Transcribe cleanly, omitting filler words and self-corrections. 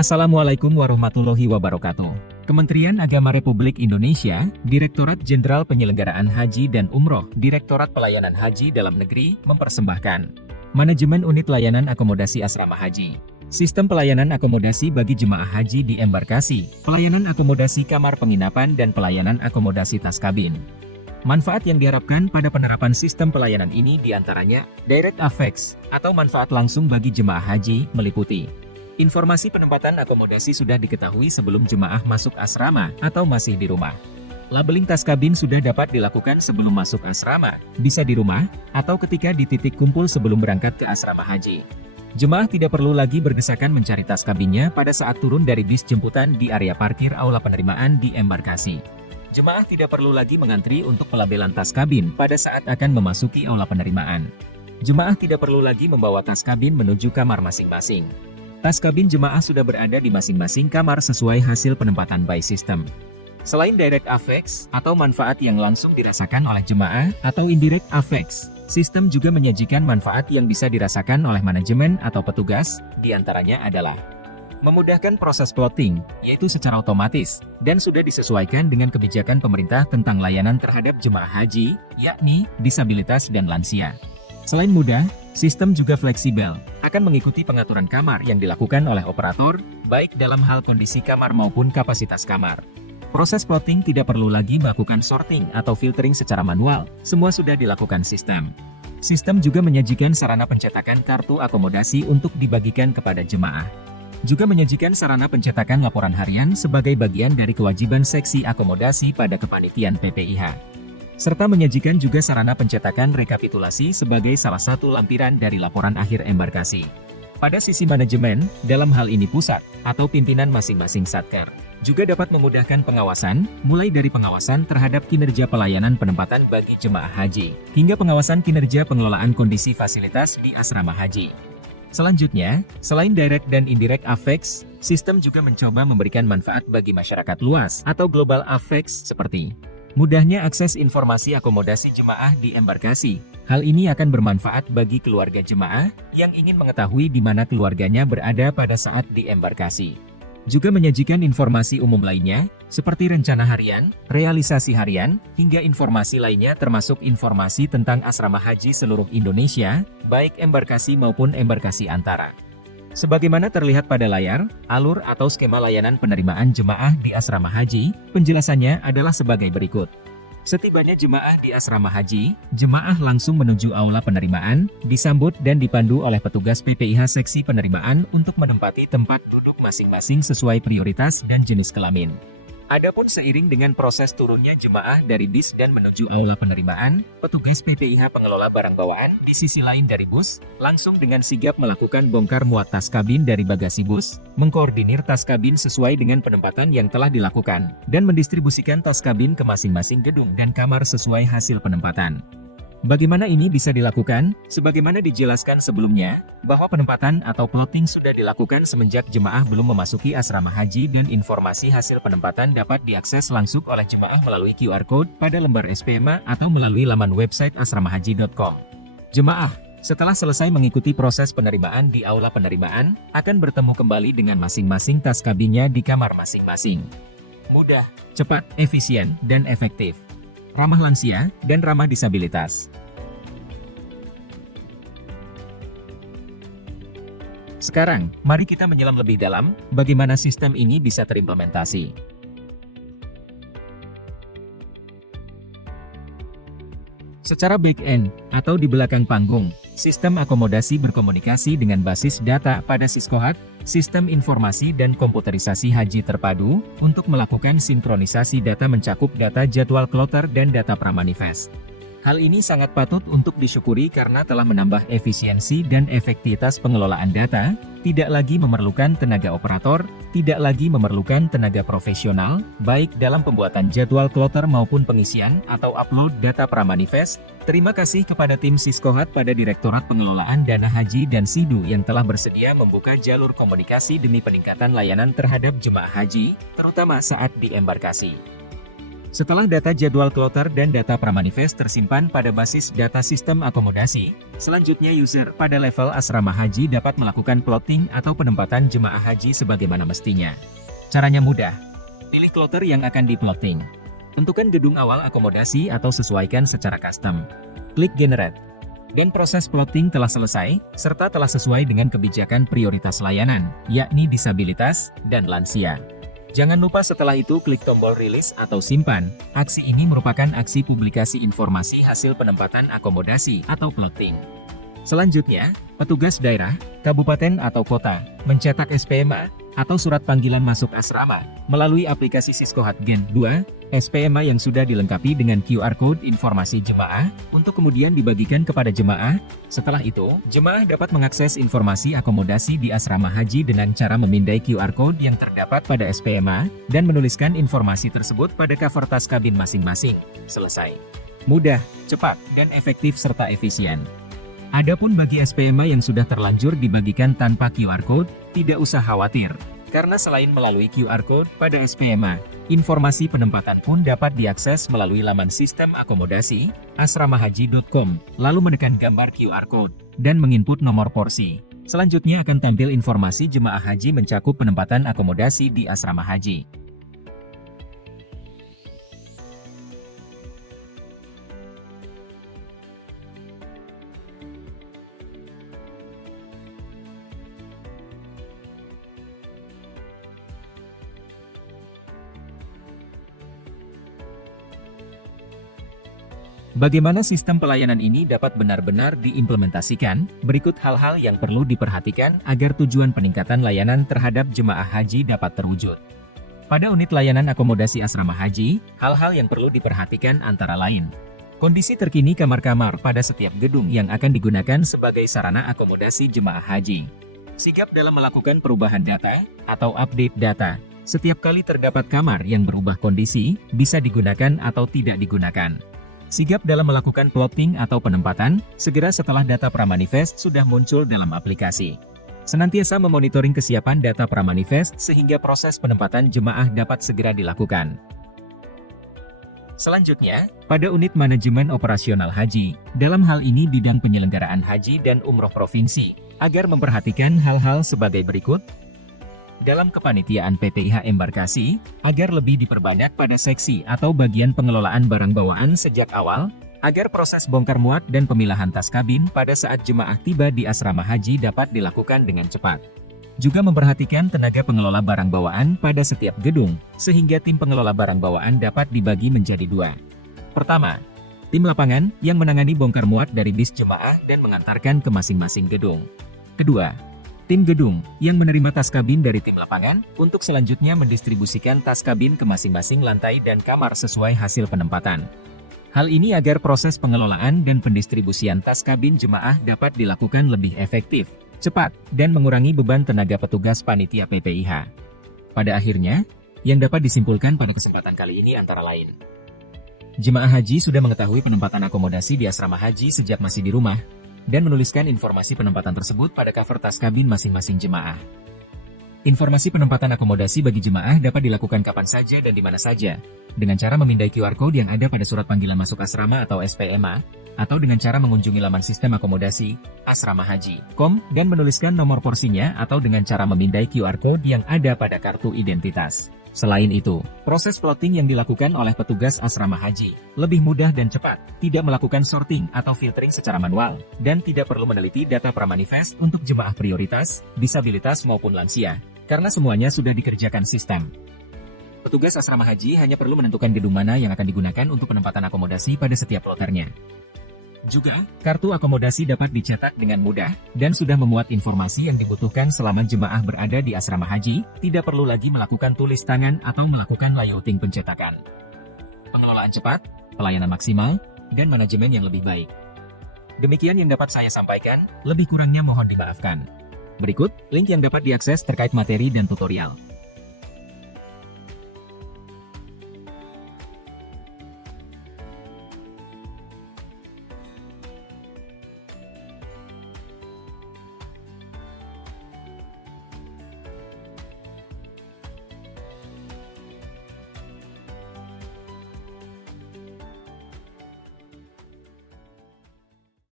Assalamualaikum warahmatullahi wabarakatuh. Kementerian Agama Republik Indonesia, Direktorat Jenderal Penyelenggaraan Haji dan Umroh, Direktorat Pelayanan Haji Dalam Negeri, mempersembahkan Manajemen Unit Layanan Akomodasi Asrama Haji, Sistem Pelayanan Akomodasi bagi Jemaah Haji di Embarkasi, Pelayanan Akomodasi Kamar Penginapan dan Pelayanan Akomodasi Tas Kabin. Manfaat yang diharapkan pada penerapan sistem pelayanan ini diantaranya Direct Effects atau manfaat langsung bagi jemaah haji meliputi informasi penempatan akomodasi sudah diketahui sebelum jemaah masuk asrama atau masih di rumah. Labeling tas kabin sudah dapat dilakukan sebelum masuk asrama, bisa di rumah, atau ketika di titik kumpul sebelum berangkat ke asrama haji. Jemaah tidak perlu lagi berdesakan mencari tas kabinnya pada saat turun dari bis jemputan di area parkir aula penerimaan di embarkasi. Jemaah tidak perlu lagi mengantri untuk pelabelan tas kabin pada saat akan memasuki aula penerimaan. Jemaah tidak perlu lagi membawa tas kabin menuju kamar masing-masing. Tas kabin jemaah sudah berada di masing-masing kamar sesuai hasil penempatan by system. Selain direct effects atau manfaat yang langsung dirasakan oleh jemaah atau indirect effects, sistem juga menyajikan manfaat yang bisa dirasakan oleh manajemen atau petugas, diantaranya adalah memudahkan proses plotting, yaitu secara otomatis, dan sudah disesuaikan dengan kebijakan pemerintah tentang layanan terhadap jemaah haji, yakni disabilitas dan lansia. Selain mudah, sistem juga fleksibel, akan mengikuti pengaturan kamar yang dilakukan oleh operator, baik dalam hal kondisi kamar maupun kapasitas kamar. Proses plotting tidak perlu lagi melakukan sorting atau filtering secara manual, semua sudah dilakukan sistem. Sistem juga menyajikan sarana pencetakan kartu akomodasi untuk dibagikan kepada jemaah. Juga menyajikan sarana pencetakan laporan harian sebagai bagian dari kewajiban seksi akomodasi pada kepanitiaan PPIH. Serta menyajikan juga sarana pencetakan rekapitulasi sebagai salah satu lampiran dari laporan akhir embarkasi. Pada sisi manajemen, dalam hal ini pusat atau pimpinan masing-masing satker, juga dapat memudahkan pengawasan, mulai dari pengawasan terhadap kinerja pelayanan penempatan bagi jemaah haji, hingga pengawasan kinerja pengelolaan kondisi fasilitas di asrama haji. Selanjutnya, selain direct dan indirect effects, sistem juga mencoba memberikan manfaat bagi masyarakat luas atau global effects seperti mudahnya akses informasi akomodasi jemaah di embarkasi. Hal ini akan bermanfaat bagi keluarga jemaah yang ingin mengetahui di mana keluarganya berada pada saat di embarkasi. Juga menyajikan informasi umum lainnya, seperti rencana harian, realisasi harian, hingga informasi lainnya termasuk informasi tentang asrama haji seluruh Indonesia, baik embarkasi maupun embarkasi antara. Sebagaimana terlihat pada layar, alur atau skema layanan penerimaan jemaah di asrama haji, penjelasannya adalah sebagai berikut. Setibanya jemaah di asrama haji, jemaah langsung menuju aula penerimaan, disambut dan dipandu oleh petugas PPIH seksi penerimaan untuk menempati tempat duduk masing-masing sesuai prioritas dan jenis kelamin. Adapun seiring dengan proses turunnya jemaah dari bis dan menuju aula penerimaan, petugas PPIH pengelola barang bawaan di sisi lain dari bus, langsung dengan sigap melakukan bongkar muat tas kabin dari bagasi bus, mengkoordinir tas kabin sesuai dengan penempatan yang telah dilakukan, dan mendistribusikan tas kabin ke masing-masing gedung dan kamar sesuai hasil penempatan. Bagaimana ini bisa dilakukan? Sebagaimana dijelaskan sebelumnya, bahwa penempatan atau plotting sudah dilakukan semenjak jemaah belum memasuki asrama haji dan informasi hasil penempatan dapat diakses langsung oleh jemaah melalui QR Code pada lembar SPMA atau melalui laman website asramahaji.com. Jemaah, setelah selesai mengikuti proses penerimaan di aula penerimaan, akan bertemu kembali dengan masing-masing tas kabinnya di kamar masing-masing. Mudah, cepat, efisien, dan efektif. Ramah lansia, dan ramah disabilitas. Sekarang, mari kita menyelam lebih dalam, bagaimana sistem ini bisa terimplementasi. Secara back-end, atau di belakang panggung, sistem akomodasi berkomunikasi dengan basis data pada Siskohat, Sistem Informasi dan Komputerisasi Haji Terpadu, untuk melakukan sinkronisasi data mencakup data jadwal kloter dan data pramanifest. Hal ini sangat patut untuk disyukuri karena telah menambah efisiensi dan efektivitas pengelolaan data, tidak lagi memerlukan tenaga operator, tidak lagi memerlukan tenaga profesional, baik dalam pembuatan jadwal kloter maupun pengisian atau upload data pramanifest. Terima kasih kepada tim Siskohat pada Direktorat Pengelolaan Dana Haji dan SIDU yang telah bersedia membuka jalur komunikasi demi peningkatan layanan terhadap jemaah haji, terutama saat di embarkasi. Setelah data jadwal kloter dan data pramanifest tersimpan pada basis data sistem akomodasi, selanjutnya user pada level asrama haji dapat melakukan plotting atau penempatan jemaah haji sebagaimana mestinya. Caranya mudah. Pilih kloter yang akan diplotting. Tentukan gedung awal akomodasi atau sesuaikan secara custom. Klik Generate. Dan proses plotting telah selesai, serta telah sesuai dengan kebijakan prioritas layanan, yakni disabilitas dan lansia. Jangan lupa setelah itu klik tombol rilis atau simpan. Aksi ini merupakan aksi publikasi informasi hasil penempatan akomodasi atau plotting. Selanjutnya, petugas daerah, kabupaten atau kota, mencetak SPMA atau surat panggilan masuk asrama melalui aplikasi Siskohat Gen 2, SPMA yang sudah dilengkapi dengan QR Code informasi jemaah untuk kemudian dibagikan kepada jemaah. Setelah itu, jemaah dapat mengakses informasi akomodasi di asrama haji dengan cara memindai QR Code yang terdapat pada SPMA dan menuliskan informasi tersebut pada cover tas kabin masing-masing. Selesai. Mudah, cepat, dan efektif serta efisien. Adapun bagi SPMA yang sudah terlanjur dibagikan tanpa QR Code, tidak usah khawatir. Karena selain melalui QR Code pada SPMA, informasi penempatan pun dapat diakses melalui laman sistem akomodasi, asramahaji.com, lalu menekan gambar QR Code, dan menginput nomor porsi. Selanjutnya akan tampil informasi jemaah haji mencakup penempatan akomodasi di asrama haji. Bagaimana sistem pelayanan ini dapat benar-benar diimplementasikan? Berikut hal-hal yang perlu diperhatikan agar tujuan peningkatan layanan terhadap jemaah haji dapat terwujud. Pada unit layanan akomodasi asrama haji, hal-hal yang perlu diperhatikan antara lain: kondisi terkini kamar-kamar pada setiap gedung yang akan digunakan sebagai sarana akomodasi jemaah haji. Sigap dalam melakukan perubahan data atau update data. Setiap kali terdapat kamar yang berubah kondisi, bisa digunakan atau tidak digunakan. Sigap dalam melakukan plotting atau penempatan, segera setelah data pramanifest sudah muncul dalam aplikasi. Senantiasa memonitoring kesiapan data pramanifest sehingga proses penempatan jemaah dapat segera dilakukan. Selanjutnya, pada unit manajemen operasional haji, dalam hal ini bidang penyelenggaraan haji dan umroh provinsi, agar memperhatikan hal-hal sebagai berikut. Dalam kepanitiaan PPIH embarkasi, agar lebih diperbanyak pada seksi atau bagian pengelolaan barang bawaan sejak awal, agar proses bongkar muat dan pemilahan tas kabin pada saat jemaah tiba di asrama haji dapat dilakukan dengan cepat. Juga memperhatikan tenaga pengelola barang bawaan pada setiap gedung, sehingga tim pengelola barang bawaan dapat dibagi menjadi dua. Pertama, tim lapangan yang menangani bongkar muat dari bis jemaah dan mengantarkan ke masing-masing gedung. Kedua, tim gedung yang menerima tas kabin dari tim lapangan untuk selanjutnya mendistribusikan tas kabin ke masing-masing lantai dan kamar sesuai hasil penempatan. Hal ini agar proses pengelolaan dan pendistribusian tas kabin jemaah dapat dilakukan lebih efektif, cepat, dan mengurangi beban tenaga petugas panitia PPIH. Pada akhirnya, yang dapat disimpulkan pada kesempatan kali ini antara lain: jemaah haji sudah mengetahui penempatan akomodasi di asrama haji sejak masih di rumah, dan menuliskan informasi penempatan tersebut pada cover tas kabin masing-masing jemaah. Informasi penempatan akomodasi bagi jemaah dapat dilakukan kapan saja dan di mana saja, dengan cara memindai QR Code yang ada pada surat panggilan masuk asrama atau SPMA, atau dengan cara mengunjungi laman sistem akomodasi, asramahaji.com, dan menuliskan nomor porsinya atau dengan cara memindai QR Code yang ada pada kartu identitas. Selain itu, proses plotting yang dilakukan oleh petugas asrama haji lebih mudah dan cepat, tidak melakukan sorting atau filtering secara manual, dan tidak perlu meneliti data pramanifest untuk jemaah prioritas, disabilitas maupun lansia, karena semuanya sudah dikerjakan sistem. Petugas asrama haji hanya perlu menentukan gedung mana yang akan digunakan untuk penempatan akomodasi pada setiap kloternya. Juga, kartu akomodasi dapat dicetak dengan mudah, dan sudah memuat informasi yang dibutuhkan selama jemaah berada di asrama haji, tidak perlu lagi melakukan tulis tangan atau melakukan layouting pencetakan. Pengelolaan cepat, pelayanan maksimal, dan manajemen yang lebih baik. Demikian yang dapat saya sampaikan, lebih kurangnya mohon dimaafkan. Berikut, link yang dapat diakses terkait materi dan tutorial.